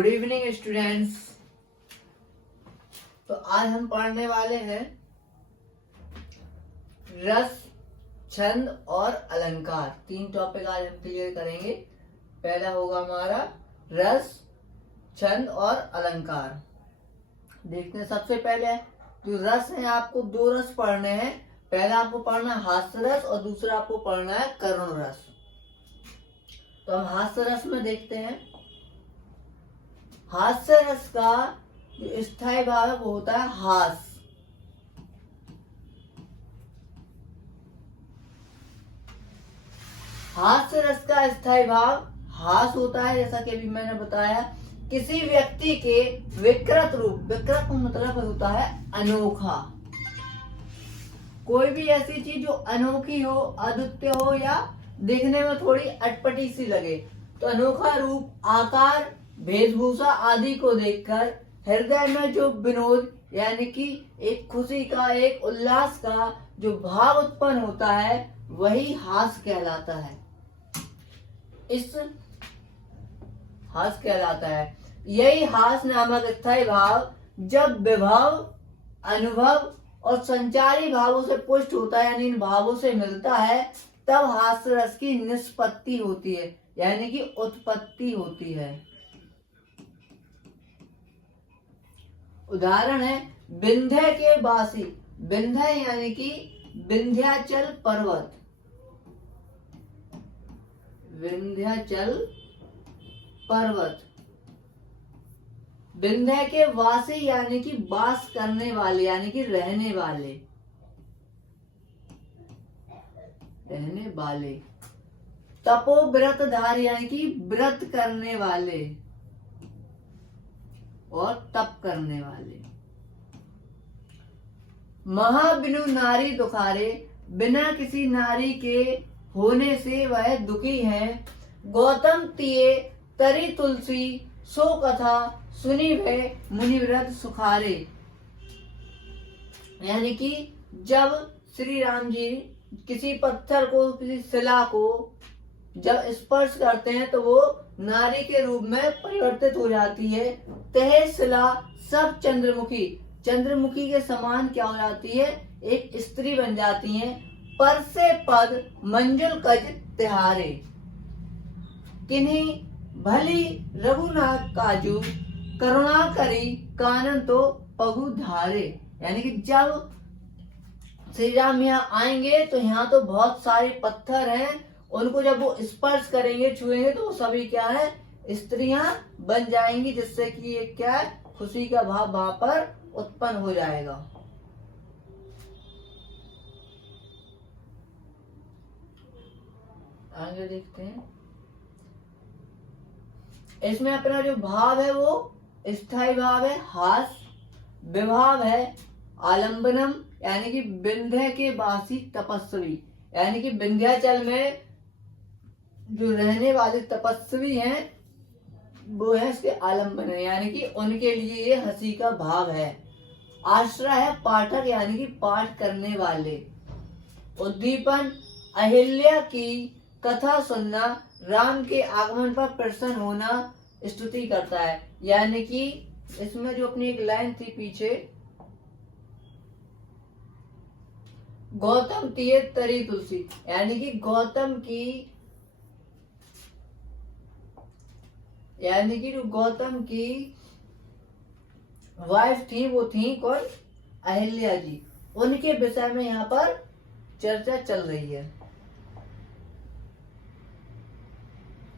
Good evening students. तो आज हम पढ़ने वाले हैं रस, छंद और अलंकार। 3 टॉपिक आज हम क्लियर करेंगे। पहला होगा हमारा रस, छंद और अलंकार। देखते हैं सबसे पहले जो रस है, आपको 2 रस पढ़ने हैं। पहला आपको पढ़ना है हास्य रस और दूसरा आपको पढ़ना है करुण रस। तो हम हास्य रस में देखते हैं। हास्य रस का जो स्थायी भाव है वो होता है हास। हास्य रस का स्थायी भाव हास होता है, जैसा कि अभी मैंने बताया। किसी व्यक्ति के विकृत रूप, विकृत मतलब होता है अनोखा, कोई भी ऐसी चीज जो अनोखी हो, अद्वितीय हो या देखने में थोड़ी अटपटी सी लगे, तो अनोखा रूप, आकार, वेशभूषा आदि को देखकर हृदय में जो विनोद यानी कि एक खुशी का, एक उल्लास का जो भाव उत्पन्न होता है वही हास कहलाता है। इस हास कहलाता है। यही हास नामक स्थायी भाव जब विभव, अनुभव और संचारी भावों से पुष्ट होता है, यानी इन भावों से मिलता है, तब हास्य रस की निष्पत्ति होती है, यानी कि उत्पत्ति होती है। उदाहरण है विंध्य के वासी। विंध्य यानी कि विंध्याचल पर्वत, विंध्याचल पर्वत। विंध्य के वासी यानी कि वास करने वाले, यानी कि रहने वाले, रहने वाले। तपोव्रतधारी यानी कि व्रत करने वाले और तप करने वाले। महाबिनु नारी दुखारे, बिना किसी नारी के होने से वह दुखी है। गौतम तिये तरी तुलसी, सो कथा सुनी वह मुनिव्रत सुखारे। यानी कि जब श्री राम जी किसी पत्थर को, किसी शिला को जब स्पर्श करते हैं तो वो नारी के रूप में परिवर्तित हो जाती है। तह शिला सब चंद्रमुखी, चंद्रमुखी के समान क्या हो जाती है, एक स्त्री बन जाती है। पर से पद मंजुल कज तिहारे, किन्हीं भली रघुनाथ काजू, करुणा करी कानन तो पगु धारे। यानी कि जब श्री राम यहाँ आएंगे तो यहाँ तो बहुत सारे पत्थर हैं, उनको जब वो स्पर्श करेंगे, छुएंगे, तो वो सभी क्या है, स्त्रियां बन जाएंगी, जिससे कि ये क्या है, खुशी का भाव वहां पर उत्पन्न हो जाएगा। आगे देखते हैं। इसमें अपना जो भाव है वो स्थायी भाव है हास, विभाव है आलंबनम, यानी कि विंध्य के वासी तपस्वी, यानी कि विंध्याचल में जो रहने वाले तपस्वी हैं वो है इसके आलंबन, यानी कि उनके लिए ये हंसी का भाव है। आश्रय है पाठक, यानी कि पाठ करने वाले। उद्दीपन अहिल्या की कथा सुनना, राम के आगमन पर प्रसन्न होना, स्तुति करता है। यानी कि इसमें जो अपनी एक लाइन थी पीछे, गौतम तिये तरी तुलसी, यानी कि गौतम की, यानी कि जो गौतम की वाइफ थी वो थी कौन, अहिल्या जी, उनके विषय में यहाँ पर चर्चा चल रही है।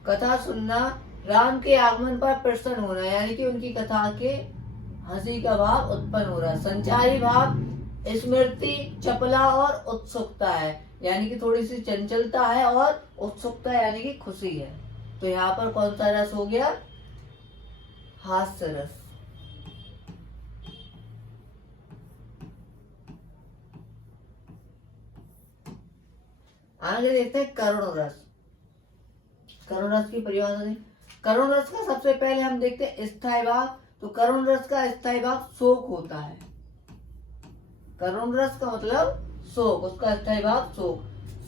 कथा सुनना, राम के आगमन पर प्रसन्न होना, यानी कि उनकी कथा के हंसी का भाव उत्पन्न हो रहा है। संचारी भाव स्मृति, चपला और उत्सुकता है, यानी कि थोड़ी सी चंचलता है, और उत्सुकता यानी कि खुशी है। तो यहाँ पर कौन सा रस हो गया, हास्य रस। आगे देखते हैं करुण रस। करुण रस की परिभाषा नहीं। करुण रस का सबसे पहले हम देखते हैं स्थायी भाव। तो करुण रस का स्थायी भाव शोक होता है। करुण रस का मतलब शोक, उसका स्थायी भाव शोक।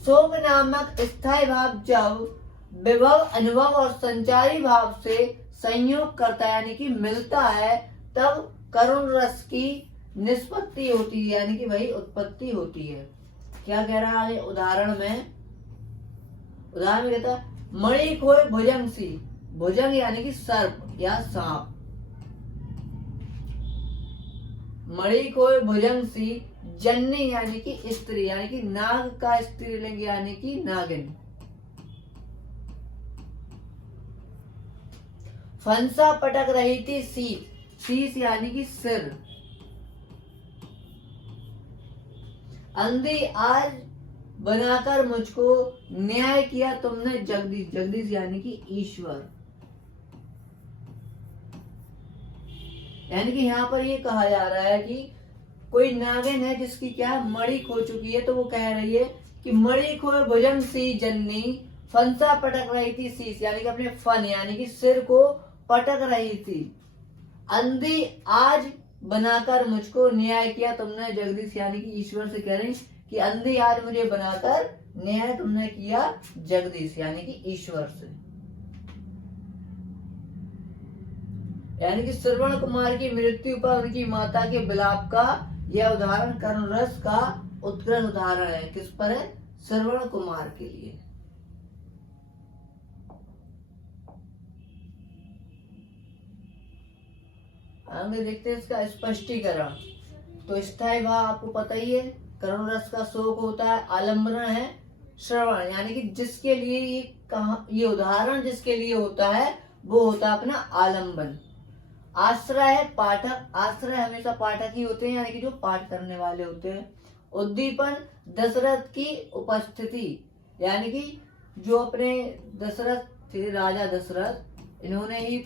शोक नामक स्थायी भाव जब विभव, अनुभव और संचारी भाव से संयोग करता है यानी कि मिलता है, तब करुण रस की निष्पत्ति होती है, यानी कि वही उत्पत्ति होती है। क्या कह रहा है उदाहरण में कहता है मणि खोए भुजंग सी, भुजंग यानी कि सर्प या सांप, मणि खोए भुजंग सी, जन्नी यानी कि स्त्री, यानी कि नाग का स्त्रीलिंग यानी कि नागिन। फंसा पटक रही थी शीश, शीश यानी कि सिर। अंधी आज बनाकर मुझको न्याय किया तुमने जगदीश, जगदीश यानी कि ईश्वर। यानी कि यहाँ पर ये कहा जा रहा है कि कोई नागिन है जिसकी क्या मणि खो चुकी है, तो वो कह रही है कि मणि खोए भुजंग सी जन्नी, फंसा पटक रही थी शीश, यानी कि अपने फन यानी कि सिर को पटक रही थी। अंधी आज बनाकर मुझको न्याय किया तुमने जगदीश, यानी कि ईश्वर से कह रही कि अंधी आज मुझे बनाकर न्याय तुमने किया जगदीश, यानी कि ईश्वर से। यानी कि श्रवण कुमार की मृत्यु पर उनकी माता के विलाप का यह उदाहरण करुण रस का उत्कृष्ट उदाहरण है। किस पर है? श्रवण कुमार के लिए। आगे देखते हैं इसका स्पष्टीकरण। तो स्थायी भाव आपको पता ही है, करुण रस का शोक होता है, आलम्बन है श्रवण, यानी कि जिसके लिए ये उदाहरण जिसके लिए होता है वो होता है अपना आलम्बन। आश्रय है पाठक, आश्रय हमेशा पाठक ही होते हैं, यानी कि जो पाठ करने वाले होते हैं। उद्दीपन दशरथ की उपस्थिति, यानी कि जो अपने दशरथ थे, राजा दशरथ, इन्होंने ही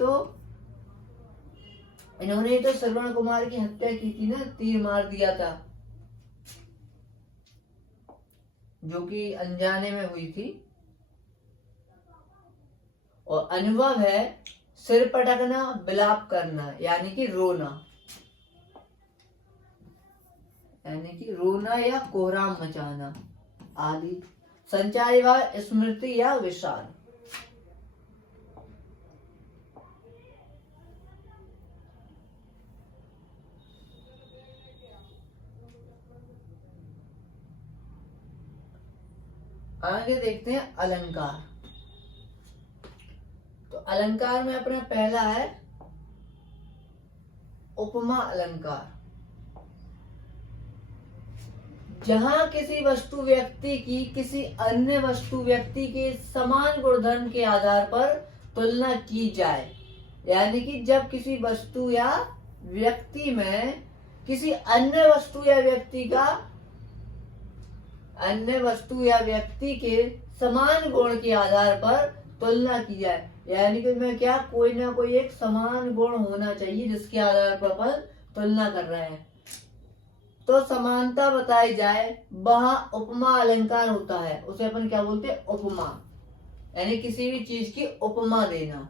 तो श्रवण कुमार की हत्या की थी ना, तीर मार दिया था, जो कि अनजाने में हुई थी। और अनुभव है सिर पटकना, विलाप करना, यानी कि रोना, यानी कि रोना या कोहराम मचाना आदि। संचारी भाव स्मृति या विशाल। आगे देखते हैं अलंकार। तो अलंकार में अपना पहला है उपमा अलंकार। जहां किसी वस्तु व्यक्ति की किसी अन्य वस्तु व्यक्ति के समान गुणधर्म के आधार पर तुलना की जाए, यानी कि जब किसी वस्तु या व्यक्ति में किसी अन्य वस्तु या व्यक्ति के समान गुण के आधार पर तुलना की जाए, यानी कि मैं क्या कोई ना कोई एक समान गुण होना चाहिए जिसके आधार पर अपन तुलना कर रहे हैं, तो समानता बताई जाए, वह उपमा अलंकार होता है। उसे अपन क्या बोलते हैं? उपमा, यानी किसी भी चीज की उपमा देना।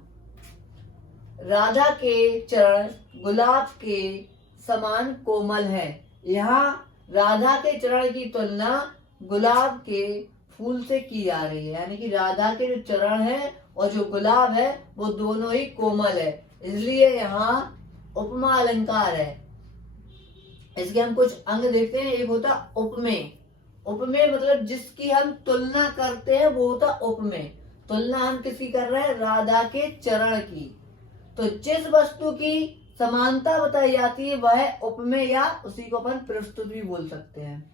राधा के चरण गुलाब के समान कोमल है, यहाँ राधा के चरण की तुलना गुलाब के फूल से की जा रही है, यानी कि राधा के जो चरण है और जो गुलाब है वो दोनों ही कोमल है, इसलिए यहाँ उपमा अलंकार है। इसके हम कुछ अंग देखते हैं। एक होता उपमेय। उपमेय मतलब जिसकी हम तुलना करते हैं वो होता उपमेय। तुलना हम किसकी कर रहे हैं? राधा के चरण की। तो जिस वस्तु की समानता बताई जाती है वह उपमेय या उसी को अपन प्रस्तुत भी बोल सकते हैं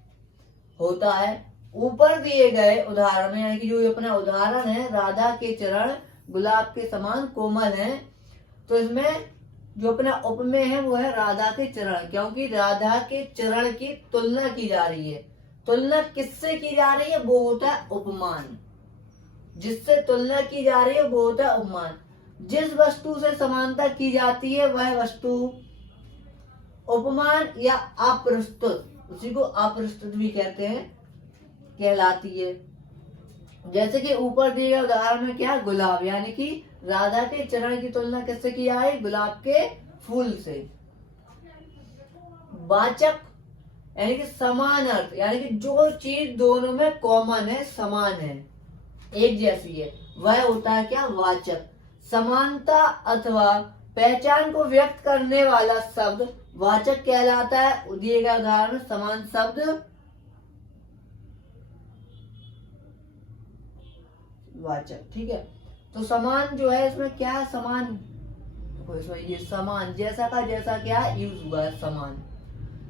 होता है। ऊपर दिए गए उदाहरण में, यानी कि जो अपना उदाहरण है राधा के चरण गुलाब के समान कोमल हैं, तो इसमें जो अपना उपमेय है वो है राधा के चरण, क्योंकि राधा के चरण की तुलना की जा रही है। तुलना किससे की जा रही है? वो होता है उपमान। जिससे तुलना की जा रही है वो होता है उपमान। जिस वस्तु से समानता की जाती है वह वस्तु उपमान या अप्रस्तुत, उसी को अप्रस्तुत भी कहते हैं, कहलाती है। जैसे कि ऊपर दिए गए उदाहरण में क्या? गुलाब, यानी कि राधा के चरण की तुलना किससे की जाए? गुलाब के फूल से। वाचक यानी कि समान अर्थ, यानी कि जो चीज दोनों में कॉमन है, समान है, एक जैसी है, वह होता है क्या? वाचक। समानता अथवा पहचान को व्यक्त करने वाला शब्द वाचक कहलाता है। दिए गए उदाहरण समान शब्द वाचक। ठीक है, तो समान जो है इसमें क्या है, समान देखो इसमें ये समान जैसा का जैसा क्या यूज हुआ है, समान।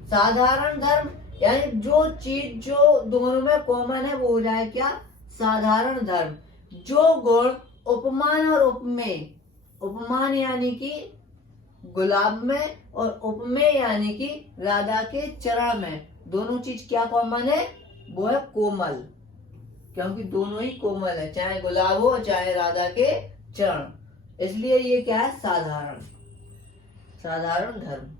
साधारण धर्म यानी जो चीज जो दोनों में कॉमन है वो हो जाए क्या, साधारण धर्म। जो गुण उपमान और उपमेय, उपमान यानी कि गुलाब में और उपमेय यानी कि राधा के चरण में, दोनों चीज क्या कॉमन है, वो है कोमल, क्योंकि दोनों ही कोमल है, चाहे गुलाब हो चाहे राधा के चरण, इसलिए ये क्या है, साधारण, साधारण धर्म।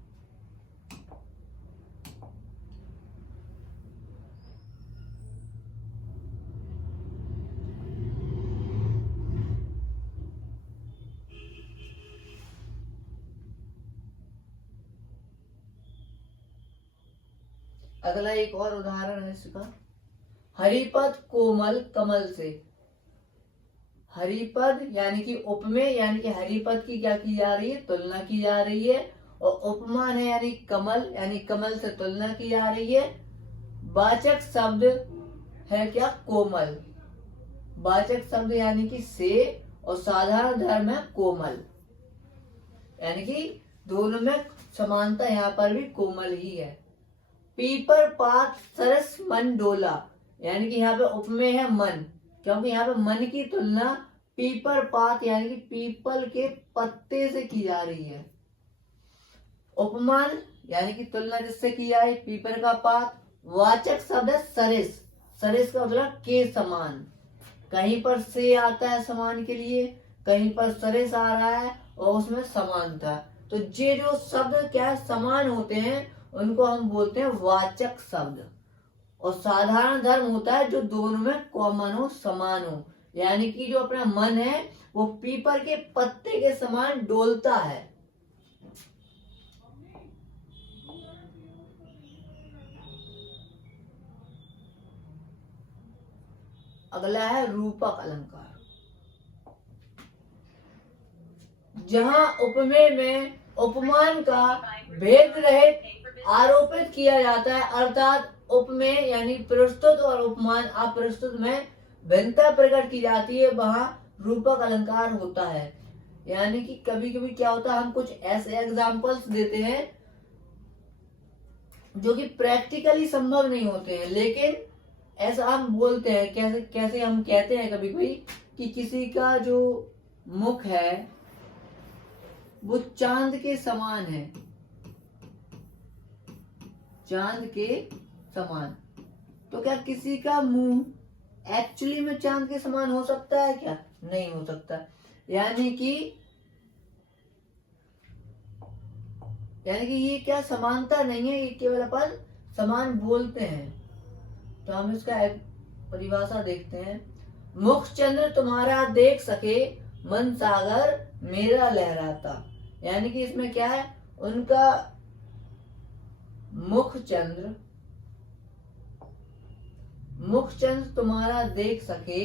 अगला एक और उदाहरण है इसका, हरिपद कोमल कमल से। हरिपद यानी कि उपमेय यानी कि हरिपद की क्या की जा रही है, तुलना की जा रही है, और उपमान है यानी कमल, यानी कमल से तुलना की जा रही है। वाचक शब्द है क्या, कोमल, वाचक शब्द यानी कि से, और साधारण धर्म है कोमल, यानी कि दोनों में समानता, यहाँ पर भी कोमल ही है। पीपर पात सरस मन डोला, यानी कि यहाँ पे उपमेय है मन, क्योंकि यहाँ पे मन की तुलना पीपर पात यानी कि पीपल के पत्ते से की जा रही है। उपमान यानी कि तुलना जिससे की जाए, पीपर का पात। वाचक शब्द है सरिस, सरिस का मतलब के समान, कहीं पर से आता है समान के लिए, कहीं पर सरिस आ रहा है और उसमें समानता। तो ये जो शब्द क्या समान होते हैं उनको हम बोलते हैं वाचक शब्द। और साधारण धर्म होता है जो दोनों में कॉमन हो, समान हो, यानी कि जो अपना मन है वो पीपर के पत्ते के समान डोलता है। अगला है रूपक अलंकार। जहां उपमेय में उपमान का भेद रहित आरोपित किया जाता है, अर्थात उपमेय यानी प्रस्तुत और उपमान अप्रस्तुत में भिन्नता प्रकट की जाती है, वहां रूपक अलंकार होता है। यानी कि कभी कभी क्या होता है, हम कुछ ऐसे एग्जाम्पल्स देते हैं जो कि प्रैक्टिकली संभव नहीं होते हैं, लेकिन ऐसा हम बोलते हैं। कैसे कैसे हम कहते हैं कभी कभी कि किसी का जो मुख है वो चांद के समान है, चांद के समान। तो क्या किसी का मुंह एक्चुअली में चांद के समान हो सकता है क्या, नहीं हो सकता। यानी कि ये क्या समानता नहीं है, ये केवल अपन समान बोलते हैं। तो हम इसका एक परिभाषा देखते हैं। मुख चंद्र तुम्हारा देख सके, मन सागर मेरा लहराता। यानी कि इसमें क्या है, उनका मुख चंद्र तुम्हारा देख सके,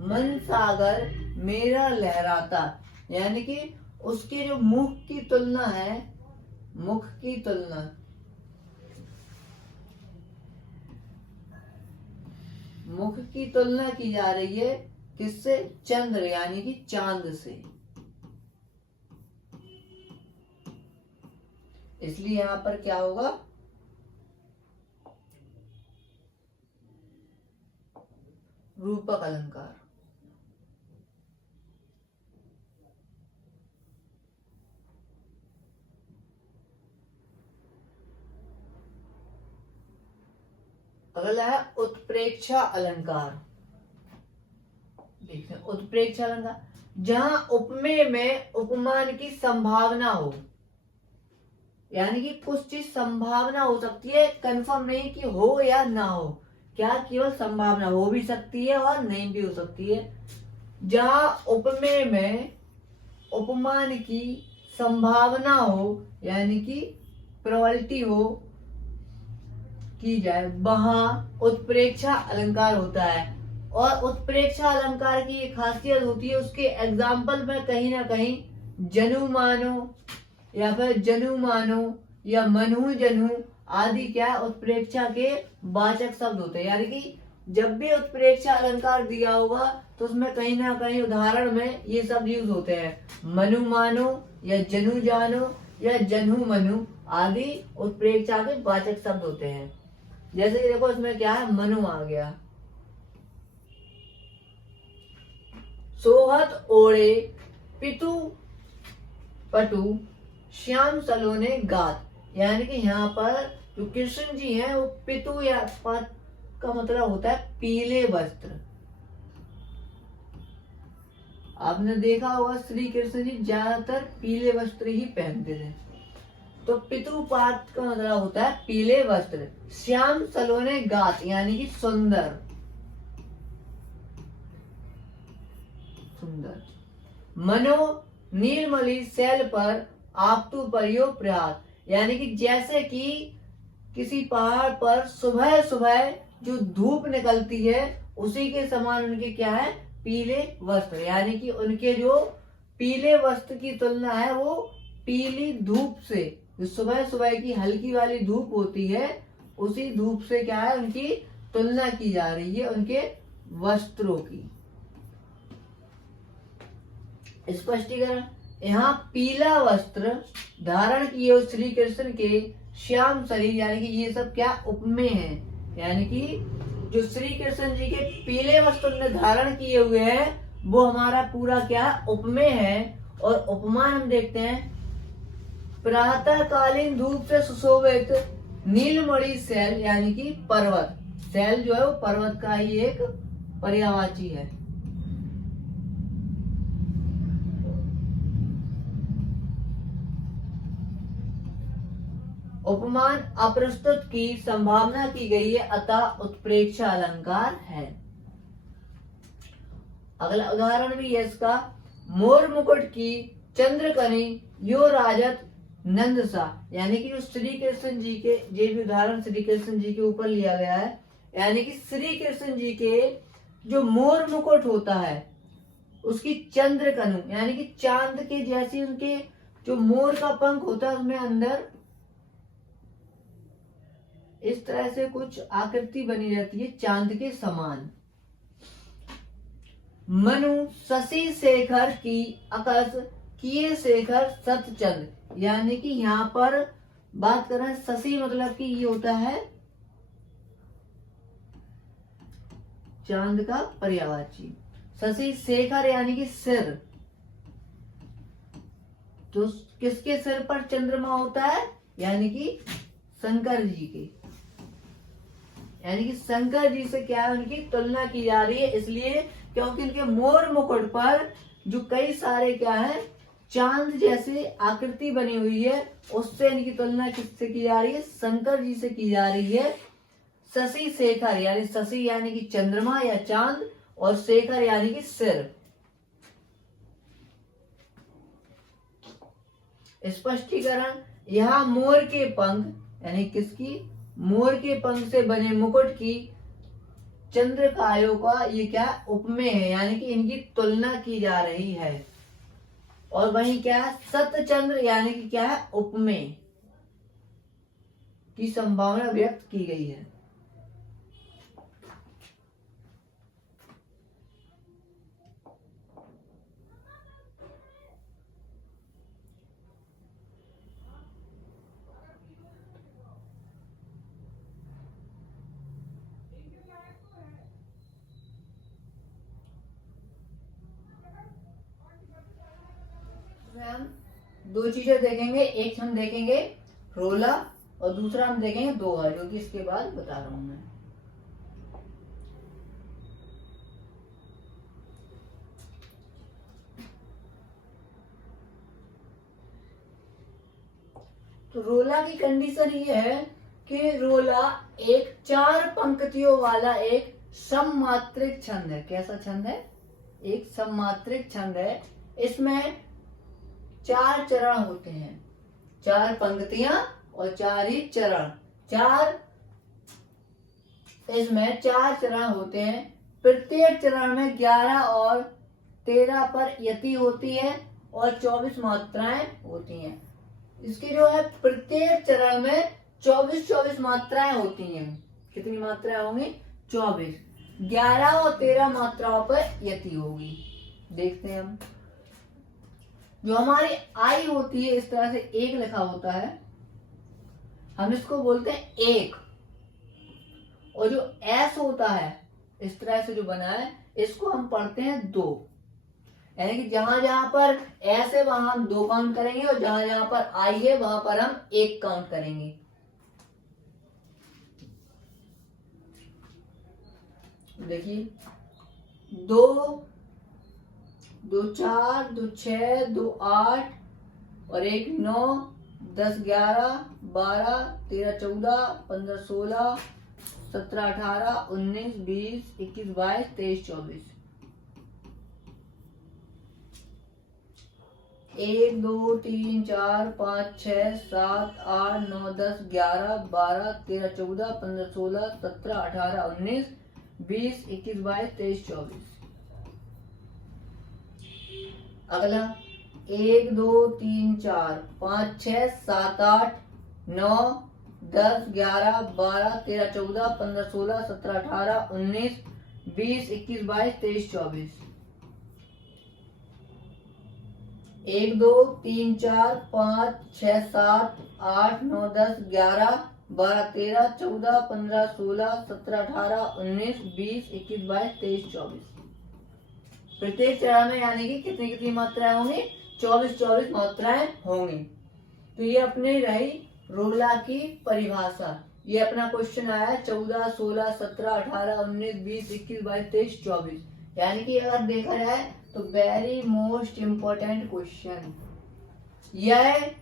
मन सागर मेरा लहराता। यानी कि उसके जो मुख की तुलना है, मुख की तुलना की जा रही है किससे, चंद्र यानी कि चांद से। इसलिए यहां पर क्या होगा, रूपक अलंकार। अगला है उत्प्रेक्षा अलंकार। देखते हैं उत्प्रेक्षा अलंकार, जहां उपमेय में उपमान की संभावना हो, यानी कि कुछ चीज संभावना हो सकती है, कंफर्म नहीं कि हो या ना हो, क्या केवल संभावना हो भी सकती है और नहीं भी हो सकती है। जहां उपमेय में उपमान की संभावना हो यानी कि प्रोबेबिलिटी हो की जाए, वहां उत्प्रेक्षा अलंकार होता है। और उत्प्रेक्षा अलंकार की एक खासियत होती है, उसके एग्जाम्पल में कहीं ना कहीं जनु मानो या फिर जनु मानो या मनु जनु आदि क्या उत्प्रेक्षा के वाचक शब्द होते हैं। यानी कि जब भी उत्प्रेक्षा अलंकार दिया होगा तो उसमें कहीं ना कहीं उदाहरण में ये शब्द यूज होते हैं, मनु मानो या जनु जानो या जनु मनु आदि उत्प्रेक्षा के वाचक शब्द होते हैं। जैसे कि देखो इसमें क्या है, मनु आ गया। सोहत ओढ़े पितु पटु श्याम सलोने गात, यानी कि यहाँ पर जो कृष्ण जी हैं वो पितु या पट का मतलब होता है पीले वस्त्र। आपने देखा होगा श्री कृष्ण जी ज्यादातर पीले वस्त्र ही पहनते थे, तो पितुपात का मतलब होता है पीले वस्त्र। श्याम सलोने गात यानी कि सुंदर सुंदर। मनो नीलमणि शैल पर आपतु परियो प्रयात, यानी कि जैसे कि किसी पहाड़ पर सुबह सुबह जो धूप निकलती है उसी के समान उनके क्या है, पीले वस्त्र। यानी कि उनके जो पीले वस्त्र की तुलना है वो पीली धूप से, जो सुबह सुबह की हल्की वाली धूप होती है उसी धूप से क्या है उनकी तुलना की जा रही है, उनके वस्त्रों की। स्पष्टीकरण, यहाँ पीला वस्त्र धारण किए श्री कृष्ण के श्याम शरीर, यानी कि ये सब क्या उपमेय है। यानी कि जो श्री कृष्ण जी के पीले वस्त्र ने धारण किए हुए हैं वो हमारा पूरा क्या उपमेय है। और उपमान हम देखते हैं, प्रातः कालीन धूप से सुशोभित नीलमणि शैल, यानी कि पर्वत। शैल जो है वो पर्वत का ही एक पर्यायवाची है। उपमान अप्रस्तुत की संभावना की गई है, अतः उत्प्रेक्षा अलंकार है। अगला उदाहरण भी है इसका, मोर मुकुट की चंद्रकनी यो राजत नंदसा, यानी कि जो श्री कृष्ण जी के, ये भी उदाहरण श्री कृष्ण जी के ऊपर लिया गया है। यानी कि श्री कृष्ण जी के जो मोर मुकुट होता है उसकी चंद्रकनु, यानी कि चांद के जैसी उनके जो मोर का पंख होता है उसमें अंदर इस तरह से कुछ आकृति बनी रहती है चांद के समान। मनु शशि शेखर की अकस किए शेखर सतचंद, यानी कि यहाँ पर बात कर रहे हैं शशि मतलब कि ये होता है चांद का पर्यायवाची। शशि शेखर यानी कि सिर, तो किसके सिर पर चंद्रमा होता है, यानी कि शंकर जी के। यानी कि शंकर जी से क्या है उनकी तुलना की जा रही है, इसलिए क्योंकि उनके मोर मुकुट पर जो कई सारे क्या है चांद जैसे आकृति बनी हुई है, उससे इनकी तुलना किससे की जा रही है, शंकर जी से की जा रही है। शशि शेखर यानी शशि यानी कि चंद्रमा या चांद, और शेखर यानी कि सिर। स्पष्टीकरण, यहाँ मोर के पंख यानी किसकी, मोर के पंख से बने मुकुट की चंद्रकायों का ये क्या उपमेय है, यानी कि इनकी तुलना की जा रही है। और वहीं क्या है सतचंद्र यानी कि क्या है उपमेय की संभावना व्यक्त की गई है। हम दो चीजें देखेंगे, एक हम देखेंगे रोला और दूसरा हम देखेंगे दोहा, जो कि इसके बाद बता रहा हूं मैं। तो रोला की कंडीशन ये है कि रोला एक 4 पंक्तियों वाला एक सममात्रिक छंद है। कैसा छंद है, एक सममात्रिक छंद है। इसमें 4 चरण होते हैं, 4 पंक्तियां और 4 ही चरण। इसमें 4 चरण होते हैं। प्रत्येक चरण में 11 और 13 पर यति होती है और 24 मात्राएं होती हैं। इसकी जो है प्रत्येक चरण में 24 मात्राएं होती हैं। कितनी मात्राएं होंगी? 24। 11 और 13 मात्राओं पर यति होगी। देखते हैं हम। जो हमारी आई होती है इस तरह से एक लिखा होता है, हम इसको बोलते हैं एक। और जो एस होता है इस तरह से जो बना है, इसको हम पढ़ते हैं दो। यानी कि जहां जहां पर एस है वहां हम 2 काउंट करेंगे और जहां जहां पर आई है वहां पर हम 1 काउंट करेंगे। देखिए 2, 2 4, 2 6, 2 8 और 1 9, 10 11, 12, 13 14, 15 16, 17 18, 19 20, 21 22, 23 24। 1 2 3 4 5 6 7 8 9 10 11 12 13 14 15 16 17 18 19 20 21 22 23 24। अगला 1 2 3 4 5 6 7 8 9 10 11 12 13 14 15 16 17 18 19 20 21 22 23 24। 1 2 3 4 5 6 7 8 9 10 11 12 13 14 15 16 17 18 19 20 21 22 23 24। प्रत्येक चरण में यानी कि कितनी कितनी मात्राएं होंगी? 24 मात्राएं होंगी। तो ये अपने रही रोला की परिभाषा। ये अपना क्वेश्चन आया 14 16 17 18 19 20 21 22 23 24। यानी कि अगर देखा जाए तो वेरी मोस्ट इम्पोर्टेंट क्वेश्चन। यह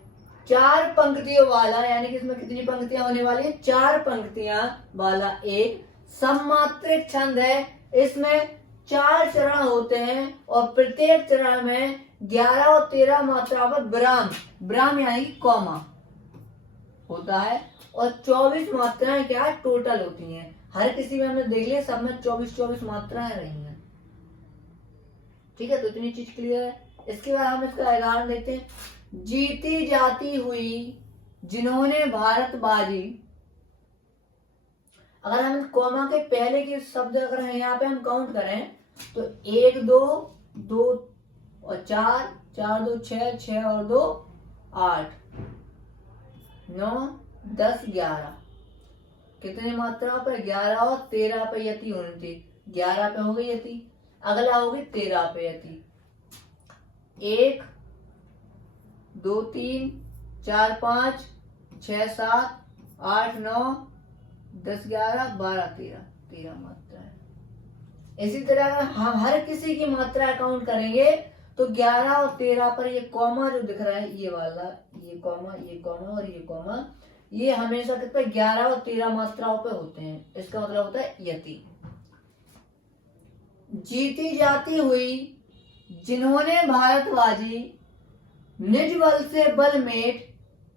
4 पंक्तियों वाला, यानी कि इसमें कितनी पंक्तियां होने वाली है? 4 पंक्तियां वाला एक सममात्रिक छंद है। इसमें 4 चरण होते हैं और प्रत्येक चरण में 11 और 13 मात्रा पर विराम यानी कि कॉमा होता है और 24 मात्राएं क्या टोटल होती हैं। हर किसी में हमने देख लिया, सब में 24 मात्राएं रही हैं। ठीक है, तो इतनी चीज क्लियर है। इसके बाद हम इसका उदाहरण देते हैं। जीती जाती हुई जिन्होंने भारत बाजी। अगर हम कॉमा के पहले के शब्द अगर यहाँ पे हम काउंट करें तो 1 2 2 और 4 4 2 6 6 और 2 8 9 10 11। कितनी मात्रा पर? 11 और 13 पे यति होनी थी। 11 पे हो गई यति, अगला होगी 13 पे यति। 1 2 3 4 5 6 7 8 9 10 11 12 13 मात्रा है। इसी तरह अगर हम हर किसी की मात्रा काउंट करेंगे तो 11 और 13 पर ये कॉमा जो दिख रहा है, ये वाला, ये कॉमा और ये कॉमा, ये हमेशा कितने 11 और 13 मात्राओं पे होते हैं। इसका मतलब होता है यति। जीती जाती हुई जिन्होंने भारत बाजी, निज बल से बलमेट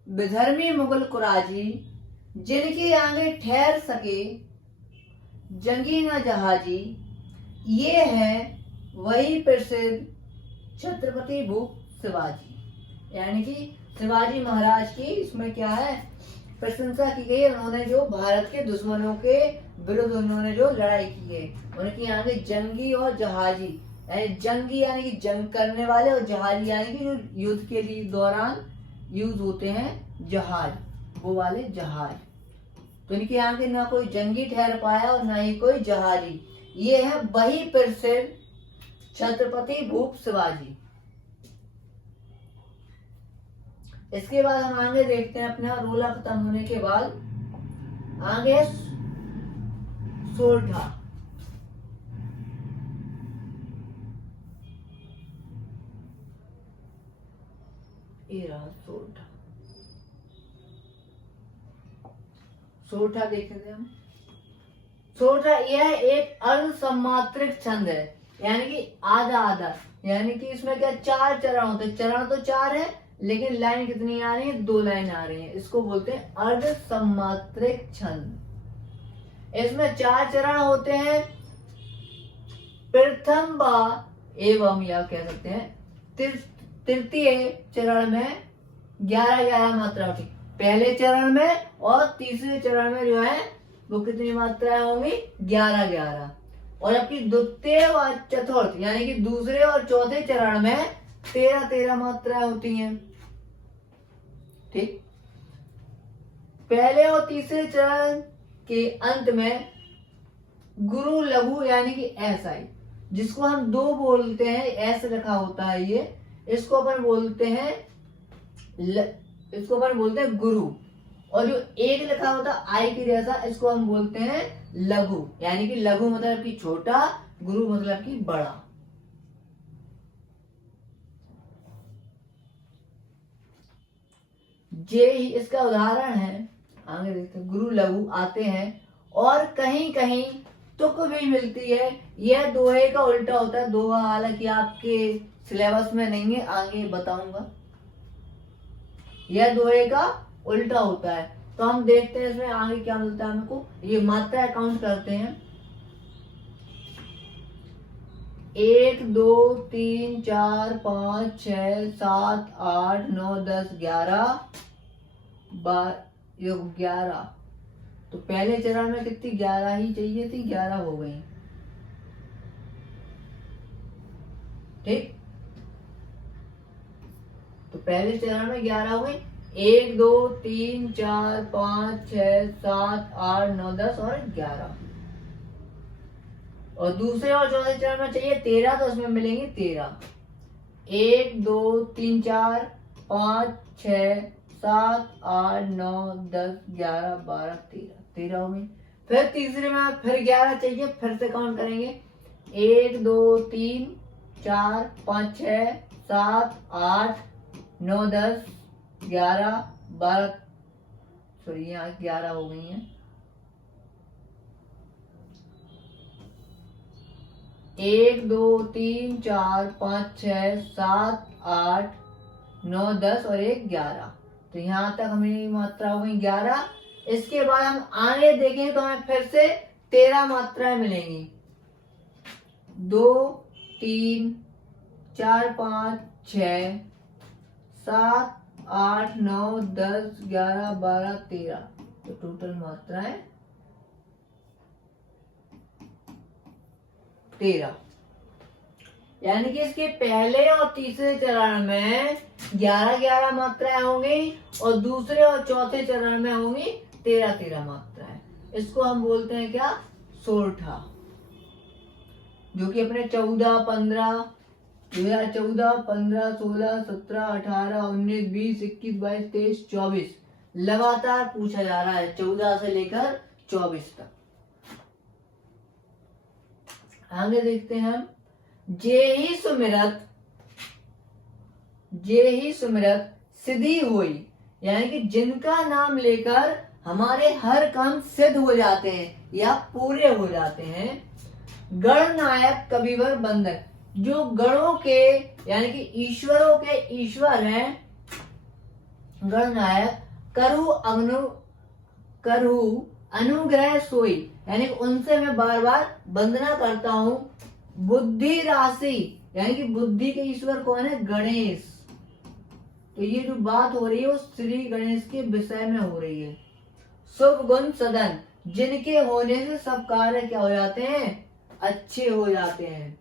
विधर्मी मुगल कुराजी, जिनकी आगे ठहर सके जंगी न जहाजी, ये है वही प्रसिद्ध छत्रपति भूप शिवाजी। यानी कि शिवाजी महाराज की इसमें क्या है? प्रशंसा की गई। उन्होंने जो भारत के दुश्मनों के विरुद्ध उन्होंने जो लड़ाई की है, उनकी आगे जंगी और जहाजी, यानी जंगी यानी कि जंग करने वाले और जहाजी यानी कि जो युद्ध के लिए दौरान यूज होते हैं जहाज, वो वाले जहाज। तो इनके आगे ना कोई जंगी ठहर पाया और ना ही कोई जहाजी। ये है वही प्रसिद्ध छत्रपति भूप शिवाजी। इसके बाद हम आगे देखते हैं। अपना रोला खत्म होने के बाद आगे सोरठा। ये रहा सोरठा। सोरठा देखेंगे हम। सोरठा यह एक अर्ध सम्मात्रिक छंद है, यानी कि आधा आधा। यानी कि इसमें क्या 4 चरण होते हैं। चरण तो 4 है लेकिन लाइन कितनी आ रही है? 2 लाइन आ रही है। इसको बोलते हैं अर्ध सम्मात्रिक छंद। इसमें 4 चरण होते हैं प्रथम बा एवं, या कह सकते हैं तृतीय चरण में 11-11 मात्रा होती। पहले चरण में और तीसरे चरण में जो है वो कितनी मात्राएं होंगी? 11-11। और जबकि द्वितीय व चतुर्थ यानी कि दूसरे और चौथे चरण में 13-13 मात्राएं होती हैं। ठीक। पहले और तीसरे चरण के अंत में गुरु लघु यानी कि SI, जिसको हम 2 बोलते हैं, ऐस रखा होता है ये, इसको अपन बोलते हैं गुरु। और जो 1 लिखा होता है आई की जैसा, इसको हम बोलते हैं लघु। यानी कि लघु मतलब कि छोटा, गुरु मतलब कि बड़ा। जे ही इसका उदाहरण है, आगे देखते हैं। गुरु लघु आते हैं और कहीं कहीं तुक भी मिलती है। यह दोहे का उल्टा होता है। दोहा हालांकि आपके सिलेबस में नहीं है, आगे बताऊंगा। यह दोहे का उल्टा होता है। तो हम देखते हैं इसमें आगे क्या मिलता है हमको। ये मात्रा काउंट करते हैं। 1 2 3 4 5 6 7 8 9 10 11 11। तो पहले चरण में कितनी? 11 ही चाहिए थी, 11 हो गई। ठीक। तो पहले चरण में 11 हो गई। 1 2 3 4 5 6 7 8 9 10 और 11। और दूसरे और चौथे चरण में चाहिए 13, तो उसमें मिलेंगे 13। 1 2 3 4 5 6 7 8 9 10 11 12 13 13 हो गई। फिर तीसरे में फिर 11 चाहिए, फिर से काउंट करेंगे। 1 2 3 4 5 6 7 8 9 10 11 12, सॉरी यहाँ 11 हो गई हैं। 1 2 3 4 5 6 7 8 9 10 और 1 11। तो यहाँ तक हमें मात्रा हो गई 11। इसके बाद हम आगे देखें तो हमें फिर से 13 मात्राएं मिलेंगी। 2 3 4 5 6 7 8 9 10 11 12 13। तो टोटल मात्राएं 13। यानी कि इसके पहले और तीसरे चरण में 11-11 मात्राएं होंगी और दूसरे और चौथे चरण में होंगी 13-13 मात्राएं। इसको हम बोलते हैं क्या? सोरठा। जो कि अपने 14 15 2014 15 16 17 18 19 20 21 22 23 24 लगातार पूछा जा रहा है, 14 से लेकर 24 तक। आगे देखते हैं हम। जे ही सुमिरत सिद्धि हुई, यानी कि जिनका नाम लेकर हमारे हर काम सिद्ध हो जाते हैं या पूरे हो जाते हैं। गणनायक कविवर बंधक, जो गणों के यानी कि ईश्वरों के ईश्वर हैं, गणनायक। करहु अनुग्रह सोई, यानी उनसे मैं बार बार वंदना करता हूं। बुद्धि राशि, यानी कि बुद्धि के ईश्वर कौन है? गणेश। तो ये जो बात हो रही है वो श्री गणेश के विषय में हो रही है। शुभ गुण सदन, जिनके होने से सब कार्य क्या हो जाते हैं? अच्छे हो जाते हैं।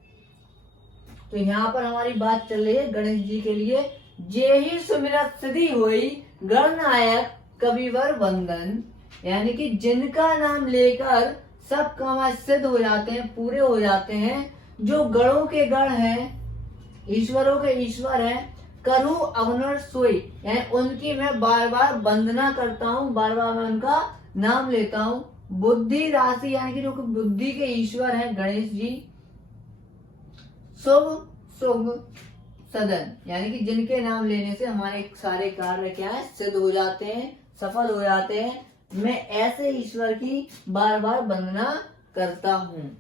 तो यहाँ पर हमारी बात चल रही है गणेश जी के लिए। जे ही सुमिरत सिद्धि हुई, गणनायक कविवर वंदन, यानी कि जिनका नाम लेकर सब काम सिद्ध हो जाते हैं, पूरे हो जाते हैं। जो गणों के गण हैं, ईश्वरों के ईश्वर हैं। करहु अवनर सोई, यानी उनकी मैं बार बार वंदना करता हूँ, बार बार मैं उनका नाम लेता हूँ। बुद्धि राशि, यानी कि जो बुद्धि के ईश्वर हैं गणेश जी। शुभ सदन, यानी कि जिनके नाम लेने से हमारे सारे कार्य क्या है? सिद्ध हो जाते हैं, सफल हो जाते हैं। मैं ऐसे ईश्वर की बार बार वंदना करता हूँ।